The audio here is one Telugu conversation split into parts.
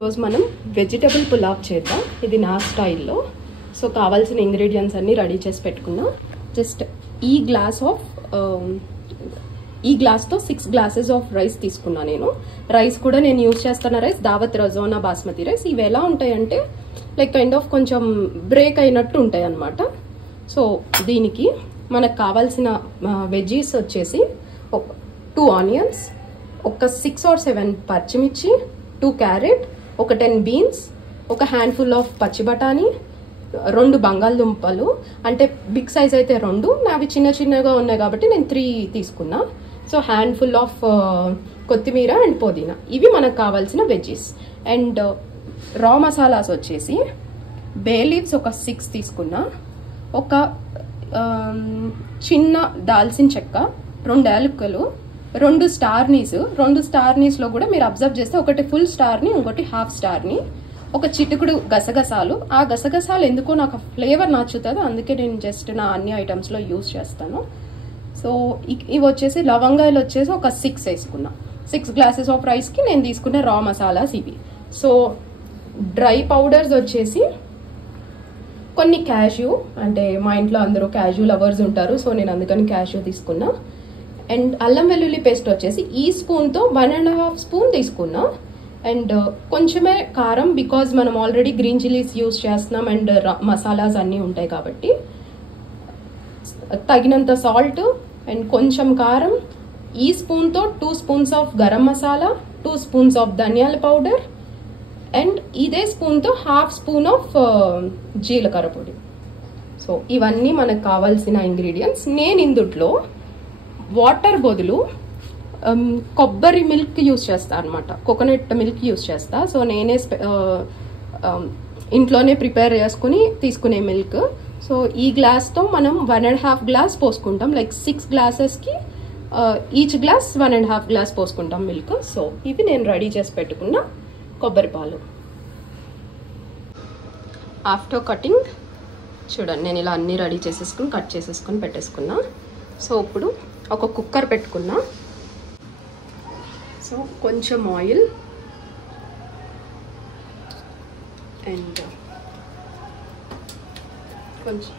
ఈరోజు మనం వెజిటబుల్ పులావ్ చేద్దాం. ఇది నా స్టైల్లో. సో కావాల్సిన ఇంగ్రీడియంట్స్ అన్ని రెడీ చేసి పెట్టుకున్నా. జస్ట్ ఈ గ్లాస్తో 6 గ్లాసెస్ ఆఫ్ రైస్ తీసుకున్నా. నేను రైస్ కూడా నేను యూజ్ చేస్తున్న రైస్ దావత్ రజోనా బాస్మతి రైస్. ఇవి ఎలా ఉంటాయంటే లైక్ కైండ్ ఆఫ్ కొంచెం బ్రేక్ అయినట్టు ఉంటాయి అన్నమాట. సో దీనికి మనకు కావాల్సిన వెజీస్ వచ్చేసి 2 ఆనియన్స్, ఒక 6 or 7 పచ్చిమిర్చి, 2 క్యారెట్, ఒక 10 బీన్స్, ఒక హ్యాండ్ఫుల్ ఆఫ్ పచ్చి బఠానీ, 2 బంగాళదుంపలు. అంటే బిగ్ సైజ్ అయితే 2, నావి చిన్న చిన్నగా ఉన్నాయి కాబట్టి నేను 3 తీసుకున్నా. సో హ్యాండ్ఫుల్ ఆఫ్ కొత్తిమీర అండ్ పుదీనా. ఇవి మనకు కావాల్సిన వెజ్జీస్. అండ్ రా మసాలాస్ వచ్చేసి బే లీవ్స్ ఒక 6 తీసుకున్నా, ఒక చిన్న దాల్చిన చెక్క, 2 యాలకులు, 2 స్టార్ నీస్. 2 స్టార్ నీస్ లో కూడా మీరు అబ్జర్వ్ చేస్తే ఒకటి ఫుల్ స్టార్ ని, ఇంకోటి హాఫ్ స్టార్ ని, ఒక చిటికుడు గసగసాలు. ఆ గసగసాలు ఎందుకో నాకు ఫ్లేవర్ నచ్చుతుంది, అందుకే నేను జస్ట్ నా అన్ని ఐటమ్స్ లో యూజ్ చేస్తాను. సో ఇవి వచ్చేసి లవంగాయలు వచ్చేసి ఒక 6 వేసుకున్నా. 6 గ్లాసెస్ ఆఫ్ రైస్ కి నేను తీసుకున్న రా మసాలాస్ ఇవి. సో డ్రై పౌడర్స్ వచ్చేసి కొన్ని క్యాష్యూ, అంటే మా ఇంట్లో అందరూ క్యాష్యూ లవర్స్ ఉంటారు, సో నేను అందుకని క్యాష్యూ తీసుకున్నా. అండ్ అల్లం వెల్లుల్లి పేస్ట్ వచ్చేసి ఈ స్పూన్తో 1.5 స్పూన్ తీసుకున్నా. అండ్ కొంచెమే కారం, బికాజ్ మనం ఆల్రెడీ గ్రీన్ చిల్లీస్ యూజ్ చేస్తున్నాం అండ్ మసాలాస్ అన్నీ ఉంటాయి కాబట్టి. తగినంత సాల్ట్ అండ్ కొంచెం కారం. ఈ స్పూన్తో 2 spoons of garam masala, 2 spoons of ధనియాల పౌడర్, అండ్ ఇదే స్పూన్తో 1/2 స్పూన్ ఆఫ్ జీలకర్ర పొడి. సో ఇవన్నీ మనకు కావాల్సిన ఇంగ్రీడియంట్స్. నేను ఇందుట్లో వాటర్ బదులు కొబ్బరి మిల్క్ యూస్ చేస్తా అనమాట, కోకోనట్ మిల్క్ యూస్ చేస్తా. సో నేనే ఇంట్లోనే ప్రిపేర్ చేసుకుని తీసుకునే మిల్క్. సో ఈ గ్లాస్తో మనం 1.5 గ్లాస్ పోసుకుంటాం. లైక్ 6 గ్లాసెస్కి ఈచ్ గ్లాస్ 1.5 గ్లాస్ పోసుకుంటాం మిల్క్. సో ఇవి నేను రెడీ చేసి పెట్టుకున్న కొబ్బరి పాలు. ఆఫ్టర్ కటింగ్ చూడండి, నేను ఇలా అన్నీ రెడీ చేసేసుకుని కట్ చేసేసుకుని పెట్టేసుకున్నా. సో ఇప్పుడు ఒక కుక్కర్ పెట్టుకున్నా. సో కొంచెం ఆయిల్ అండ్ కొంచెం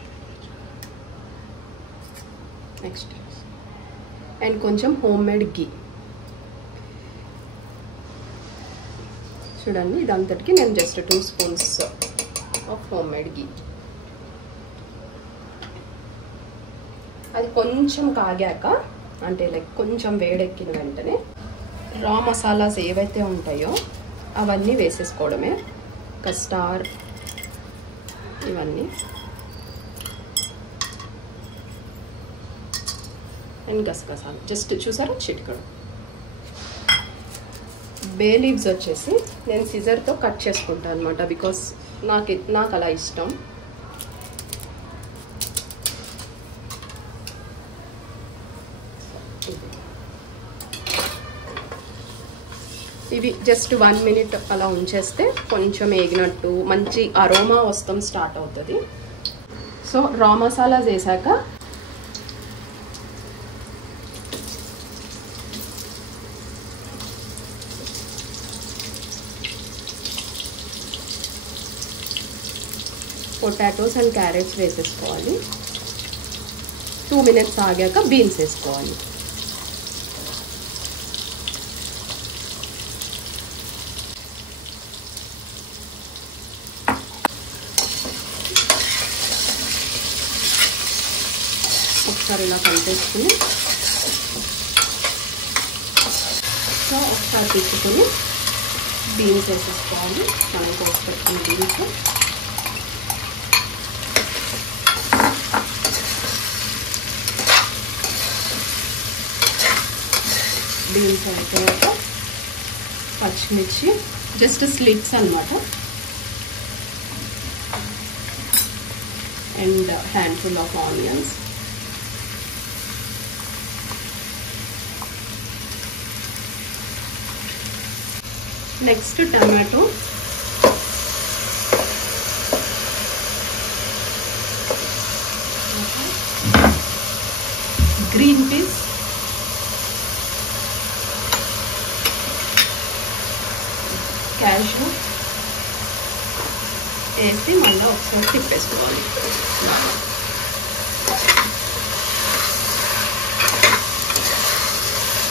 నెక్స్ట్ అండ్ కొంచెం హోమ్ మేడ్ గీ. చూడండి, ఇదంతటికి నేను just 2 spoons of home made ghee. అది కొంచెం కాగాక, అంటే లైక్ కొంచెం వేడెక్కిన వెంటనే రా మసాలాస్ ఏవైతే ఉంటాయో అవన్నీ వేసేసుకోవడమే. కస్టార్ ఇవన్నీ అండ్ గసగసాలు జస్ట్ చూసారా చిటికడు. బే లీవ్స్ వచ్చేసి నేను సిజర్తో కట్ చేసుకుంటాను అనమాట, బికాస్ నాకు అలా ఇష్టం. ఇవి జస్ట్ 1 minute అలా ఉంచేస్తే కొంచెం వేగినట్టు మంచి అరోమా వస్తాం స్టార్ట్ అవుతుంది. సో రా మసాలాస్ వేసాక పొటాటోస్ అండ్ క్యారెట్స్ వేసేసుకోవాలి. 2 minutes ఆగాక బీన్స్ వేసుకోవాలి. ఒకసారి ఇలా కలిపేసుకుని సో ఒకసారి తీసుకుని బీన్స్ వేసేసుకోవాలి. మనం కోసి పెట్టుకున్న బీన్స్ అయిపోయాక పచ్చిమిర్చి జస్ట్ స్లిట్స్ అన్నమాట and handful of onions. Next tomato, green peas, cashew, వేసి మళ్ళీ ఒకసారి తిప్పేసుకోవాలి.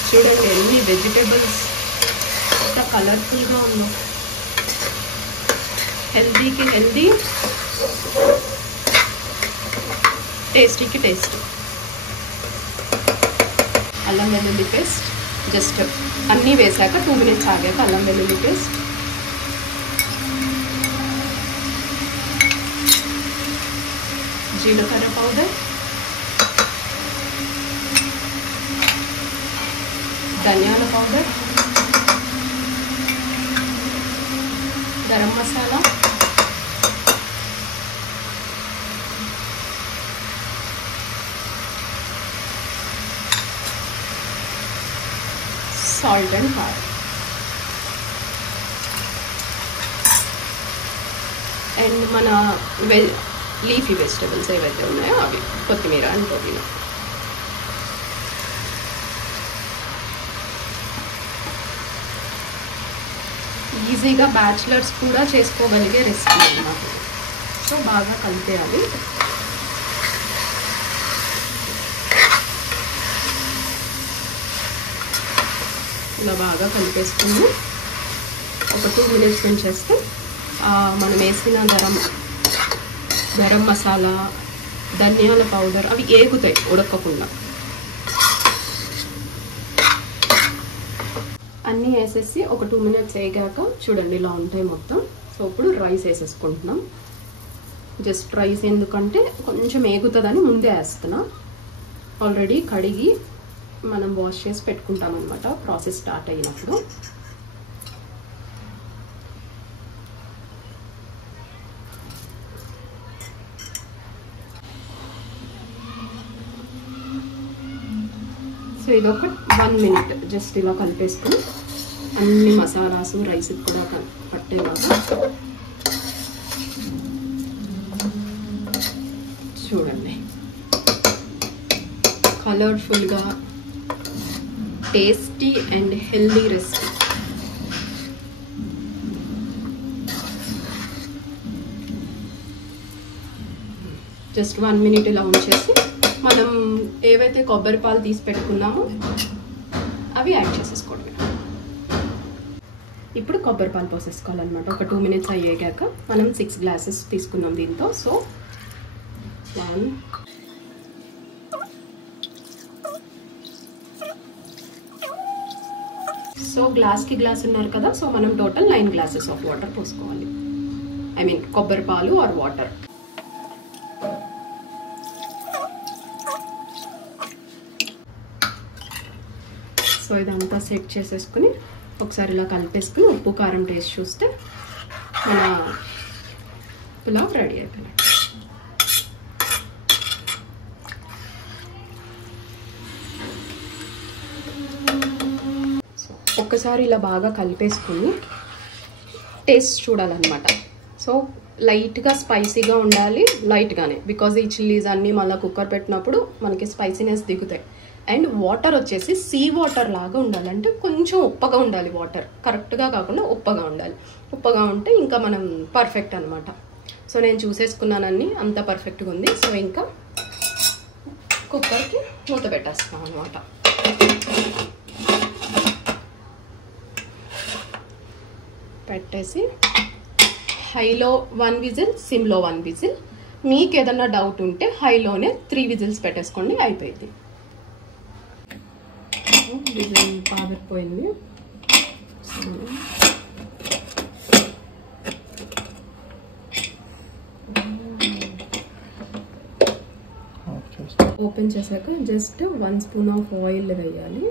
చూడండి ఎన్ని వెజిటేబుల్స్ ఎంత కలర్ఫుల్గా ఉందో. హెల్దీకి హెల్దీ, టేస్టీకి టేస్టీ. అల్లం వెల్లుల్లి పేస్ట్ జస్ట్ అన్నీ వేసాక 2 minutes ఆగాక అల్లం వెల్లుల్లి పేస్ట్, జీలకర్ర పౌడర్, ధనియాల powder, garam masala, salt and కారం. అండ్ మన లీఫీ వెజిటబుల్స్ ఏవైతే ఉన్నాయో అవి, కొత్తిమీర అండ్ పుదీనా. ఈజీగా బ్యాచిలర్స్ కూడా చేసుకోగలిగే రెసిపీ అన్నమాట. సో బాగా కలిపేయాలి. ఇలా బాగా కలిపేసుకుని ఒక 2 minutes ఉంచేస్తే మనం వేసిన గరం మసాలా, ధనియాల పౌడర్ అవి ఏగుతాయి ఉడకకుండా. అన్నీ వేసేసి ఒక 2 minutes వేగాక చూడండి ఇలా ఉంటాయి మొత్తం. సో ఇప్పుడు రైస్ వేసేసుకుంటున్నాం. జస్ట్ రైస్ ఎందుకంటే కొంచెం ఏగుతుందని ముందే వేస్తున్నా. ఆల్రెడీ కడిగి మనం వాష్ చేసి పెట్టుకుంటాం అనమాట ప్రాసెస్ స్టార్ట్ అయినప్పుడు. సో ఇదొక 1 minute జస్ట్ ఇలా కలిపేసుకుని అన్ని మసాలాస్ రైస్కి కూడా పట్టేలాగా. చూడండి కలర్ఫుల్గా tasty and healthy recipe. Just 1 minute ఇలా ఉంచేసి మనం ఏవైతే కొబ్బరి పాలు తీసి పెట్టుకున్నామో అవి యాడ్ చేసేసుకోవడమే. ఇప్పుడు కొబ్బరి పాలు పోసేసుకోవాలన్నమాట. ఒక 2 minutes అయ్యాక మనం 6 glasses తీసుకున్నాం దీంతో. సో 1 సో గ్లాస్కి గ్లాస్ ఉన్నారు కదా. సో మనం టోటల్ 9 glasses ఆఫ్ వాటర్ పోసుకోవాలి. ఐ మీన్ కొబ్బరి పాలు ఆర్ వాటర్. సో ఇదంతా సెట్ చేసేసుకుని ఒకసారి ఇలా కలిపేసుకుని ఉప్పు కారం టేస్ట్ చూస్తే మన పులావ్ రెడీ అయిపోయింది. ఒక్కసారి ఇలా బాగా కలిపేసుకుని టేస్ట్ చూడాలన్నమాట. సో లైట్గా స్పైసీగా ఉండాలి, లైట్గానే, బికాజ్ ఈ చిల్లీస్ అన్నీ మళ్ళీ కుక్కర్ పెట్టినప్పుడు మనకి స్పైసీనెస్ దిగుతాయి. అండ్ వాటర్ వచ్చేసి సీ వాటర్ లాగా ఉండాలి, అంటే కొంచెం ఉప్పగా ఉండాలి వాటర్, కరెక్ట్గా కాకుండా ఉప్పగా ఉండాలి. ఉప్పగా ఉంటే ఇంకా మనం పర్ఫెక్ట్ అనమాట. సో నేను చూసేసుకున్నానన్నీ అంత పర్ఫెక్ట్గా ఉంది. సో ఇంకా కుక్కర్కి మూత పెట్టేస్తాం అనమాట. పెట్టేసి హైలో 1 whistle, సిమ్లో 1 whistle. మీకు ఏదన్నా డౌట్ ఉంటే హైలోనే 3 whistles పెట్టేసుకోండి, అయిపోయింది. విజిల్ పారిపోయింది. ఓపెన్ చేశాక జస్ట్ 1 spoon ఆఫ్ ఆయిల్ వేయాలి.